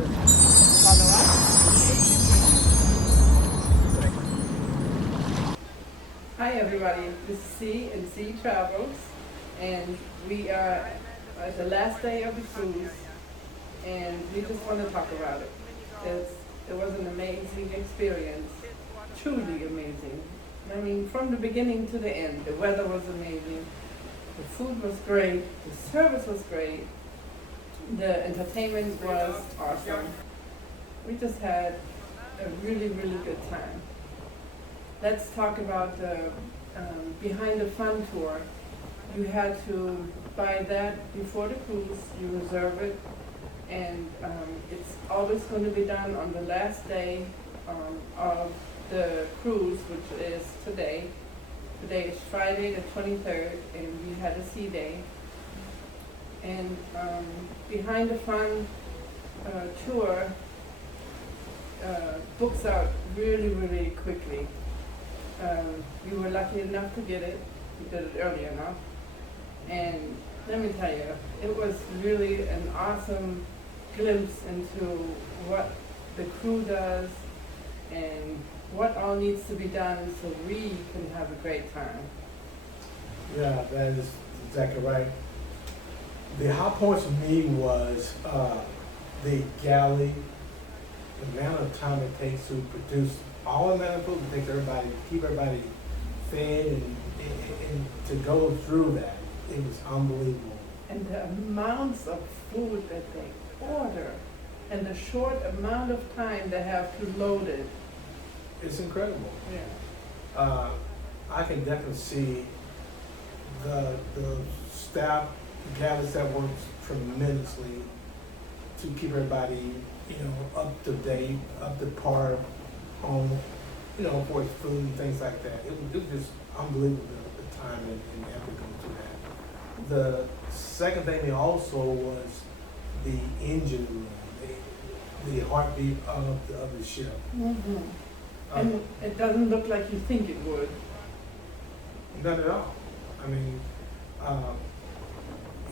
Follow up. Hi everybody, this is C and C Travels, and we are at the last day of the cruise, and we just want to talk about it. It was an amazing experience, truly amazing. I mean, from the beginning to the end, the weather was amazing, the food was great, the service was great, the entertainment was awesome. We just had a really, really good time. Let's talk about the Behind the Fun tour. You had to buy that before the cruise, you reserve it, and it's always going to be done on the last day of the cruise, which is today. Today is Friday the 23rd, and we had a sea day. And Behind the Fun tour books out really, really quickly. We were lucky enough to get it. We did it early enough. And let me tell you, it was really an awesome glimpse into what the crew does and what all needs to be done so we can have a great time. Yeah, that is exactly right. The high points for me was the galley, the amount of time it takes to produce all the amount of food it takes everybody, keep everybody fed and to go through that. It was unbelievable. And the amounts of food that they order and the short amount of time they have to load it. It's incredible. Yeah. I can definitely see the staff, the galley staff works tremendously to keep everybody, up to date, up to par on, for its food and things like that. It was just unbelievable the time and effort going through that. The second thing also was the engine room, the heartbeat of the ship. Mm-hmm. And it doesn't look like you think it would. Not at all. I mean,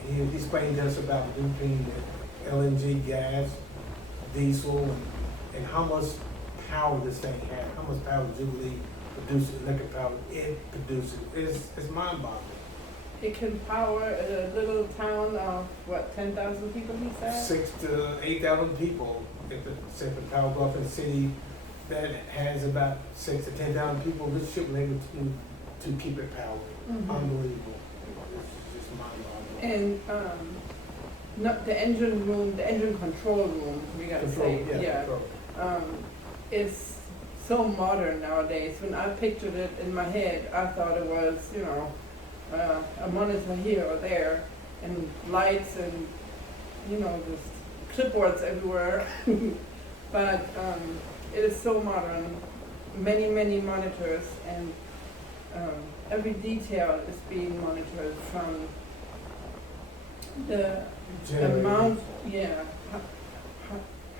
he explained to us about the difference between the LNG gas, diesel, and how much power this thing has, how much power Jubilee produces, electric power it produces. It's mind-boggling. It can power a little town of, 10,000 people, he said? 6,000 to 8,000 people. If it's the power go up in the city that has about 6,000 to 10,000 people, this ship was able to keep it powered. Mm-hmm. Unbelievable. It's just mind-boggling. And not the engine room, the engine control room, we gotta say, Control. is so modern nowadays. When I pictured it in my head, I thought it was, a monitor here or there, and lights and, just clipboards everywhere. But it is so modern, many, many monitors, and every detail is being monitored from the amount,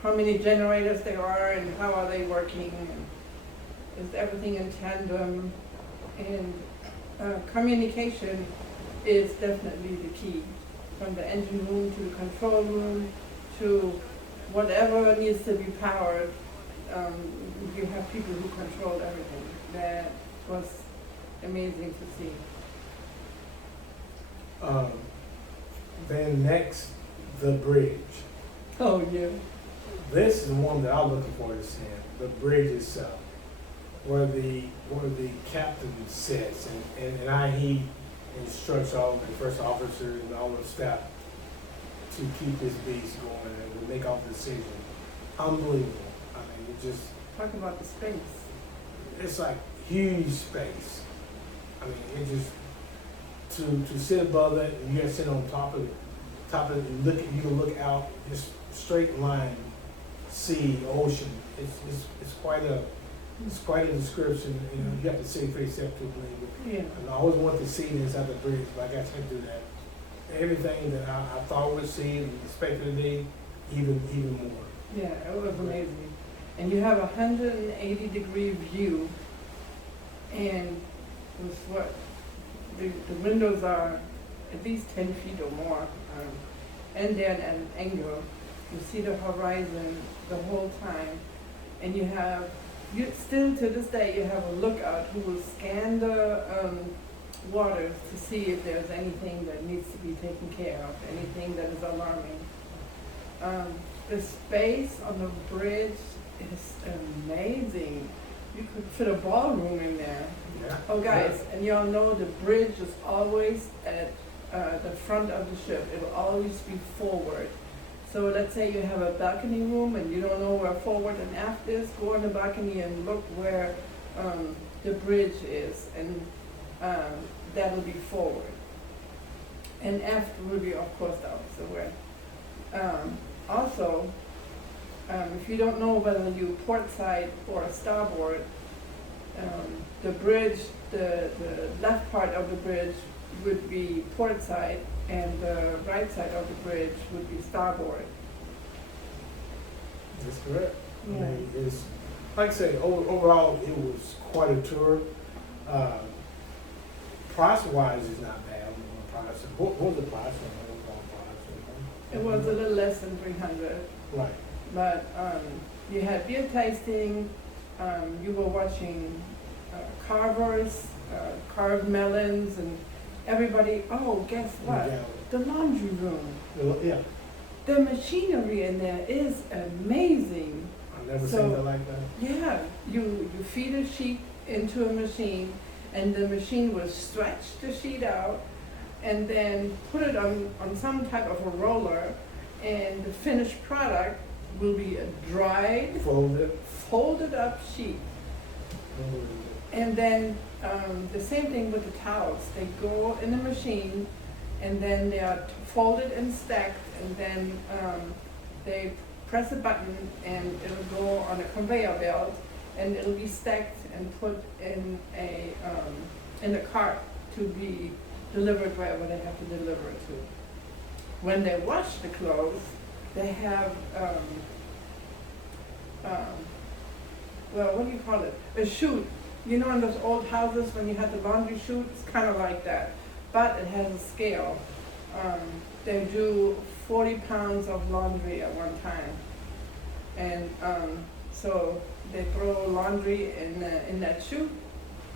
how many generators there are and how are they working, and is everything in tandem, and communication is definitely the key, from the engine room to the control room to whatever needs to be powered. You have people who control everything. That was amazing to see. Then next, the bridge. Oh yeah. This is the one that I'm looking forward to seeing, the bridge itself, where the captain sits and he instructs all the first officers and all the staff to keep this beast going and to make all the decisions. Unbelievable. I mean, it just, Talk about the space. it's like huge space. I mean, it just, to sit above it, and you gotta sit on top of it, and you can look out, just straight line, sea, ocean. It's quite a description. You have to see for yourself to believe it. Yeah. And I always wanted to see it inside the bridge, but I got to do that. Everything that I thought I would see and expected to be, even more. Yeah, it was amazing. And you have 180-degree view, and with the windows are at least 10 feet or more, and they're at an angle. You see the horizon the whole time, and you still to this day, you have a lookout who will scan the waters to see if there's anything that needs to be taken care of, anything that is alarming. The space on the bridge is amazing. You could fit a ballroom in there. Yeah. Oh, guys, and y'all know the bridge is always at the front of the ship. It will always be forward. So let's say you have a balcony room and you don't know where forward and aft is, go on the balcony and look where the bridge is, and that will be forward. And aft will be, of course, the opposite way. Also, if you don't know whether you port side or starboard, the bridge, the left part of the bridge would be port side, and the right side of the bridge would be starboard. That's correct. Yeah. I mean, it's, like I say, overall, it was quite a tour. Price-wise, it's not bad. Price. What was the price? It was a little less than 300. Right. But you had beer tasting, you were watching carvers, carved melons, and everybody, oh, guess what? Yeah. The laundry room. Yeah. The machinery in there is amazing. I've never So- seen it like that. Yeah, you feed a sheet into a machine, and the machine will stretch the sheet out, and then put it on some type of a roller, and the finished product will be a dried, folded up sheet. And then the same thing with the towels. They go in the machine, and then they are folded and stacked, and then they press a button, and it'll go on a conveyor belt, and it'll be stacked and put in a cart to be delivered wherever they have to deliver it to. When they wash the clothes, they have well, what do you call it? A chute. You know, in those old houses when you had the laundry chute, it's kind of like that, but it has a scale. They do 40 pounds of laundry at one time, and so they throw laundry in that chute,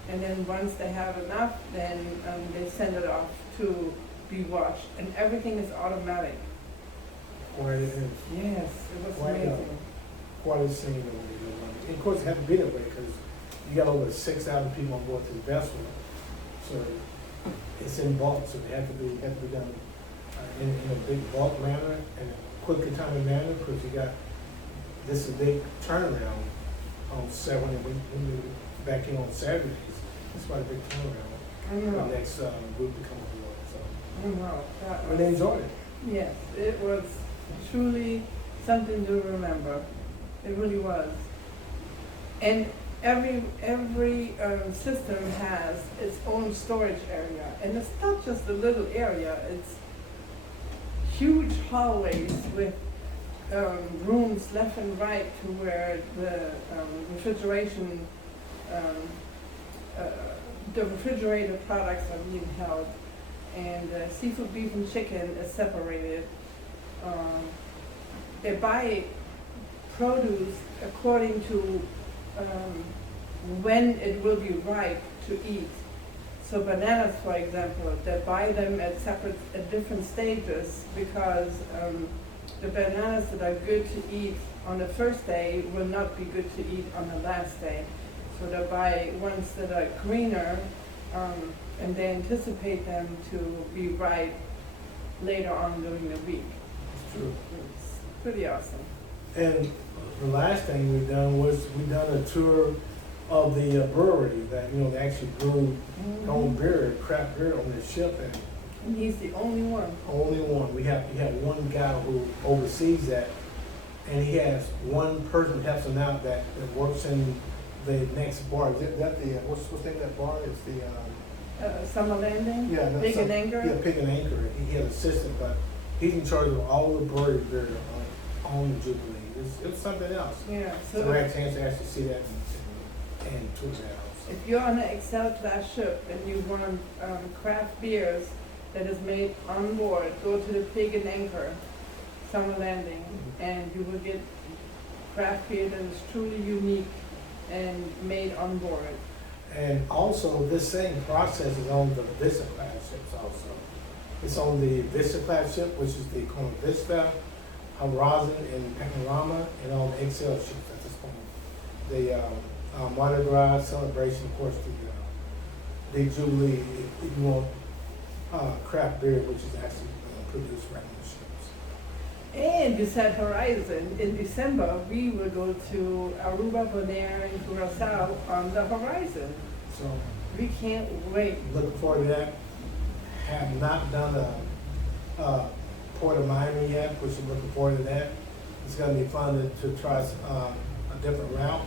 and then once they have enough, then they send it off to be washed, and everything is automatic. Quite it is. Yes, it was Quite amazing. Quite a scene that we did. And of course, it had to be that way because you got over 6,000 people on board this vessel, so it's in bulk, so they have to be done in a big bulk manner and a quickly timely manner, because you got this is a big turnaround on Saturday when we back in on Saturdays. It's quite a big turnaround. I know. The next group to come on board. So, I know. That but they was- enjoyed it. Yes, it was truly something to remember. It really was. And every system has its own storage area, and it's not just a little area. It's huge hallways with rooms left and right to where the refrigeration, the refrigerated products are being held, and seafood, beef, and chicken is separated. They buy produce according to when it will be ripe to eat. So bananas, for example, they buy them at different stages, because the bananas that are good to eat on the first day will not be good to eat on the last day. So they buy ones that are greener, and they anticipate them to be ripe later on during the week. It's true. It's pretty awesome. And the last thing we done a tour of the brewery that, they actually brew their own beer, craft beer on the ship, And he's the only one. only one. We have one guy who oversees that, and he has one person who helps him out that works in the next bar. Is that the what's the name of that bar? It's the Summer Landing? yeah, that's Pig and some- Anchor? Yeah, Pig and Anchor. He has an assistant, but he's in charge of all the brewery beer on the Jubilee. It's something else. Yeah, So so we had a chance to actually see that and tour that out. if you're on an Excel class ship and you want craft beers that is made on board, go to the Pig and Anchor. summer landing, and you will get craft beer that is truly unique and made on board. And also, this same process is on the Vista class ships also. It's on the Vista class ship, which is the Kona Vista, Horizon, and Panorama, and on the Excel ships at this point. The Mardi Gras celebration, of course, the Jubilee, if you want craft beer, which is actually produced right on the ships. And you said Horizon. In December, we will go to Aruba, Bonaire, and Curacao on the Horizon. So, We can't wait. looking forward to that. Have not done a Port of Miami yet, which I'm looking forward to that. It's gonna be fun to try a different route.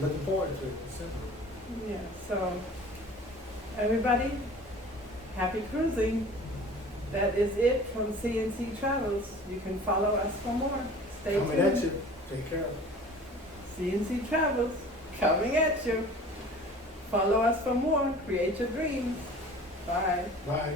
Looking forward to it. Simple. Yeah, so everybody, happy cruising. That is it from CNC Travels. You can follow us for more. Stay Coming at tuned. you. Take care. CNC Travels, coming at you. Follow us for more. Create your dreams. Bye. Bye.